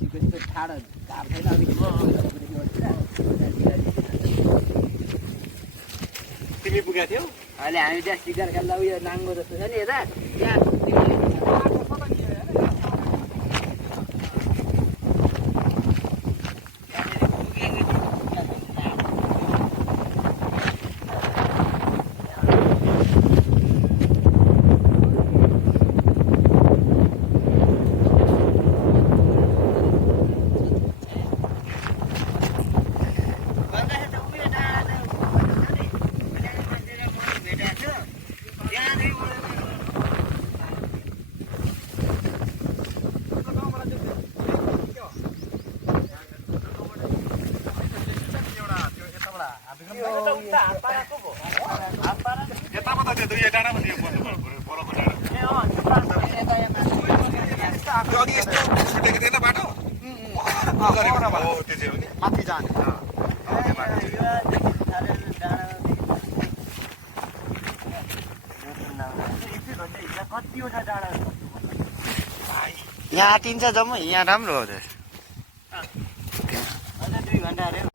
ठाडो कार छैन अलिकति तिमी पुगेको थियौ अहिले हामी त्यहाँ शिकार खेल्दा उयो नाङ्गो जस्तो छ नि यता त्यहाँ यतामा त त्यो दुई डाँडामा थियो बरको डाँडा अघि यस्तो छुटेको थिएन बाटो हो त्यो चाहिँ हो नि माथि जाने यहाँ आटिन्छ जम्मै यहाँ राम्रो हो 2 घन्टा अरे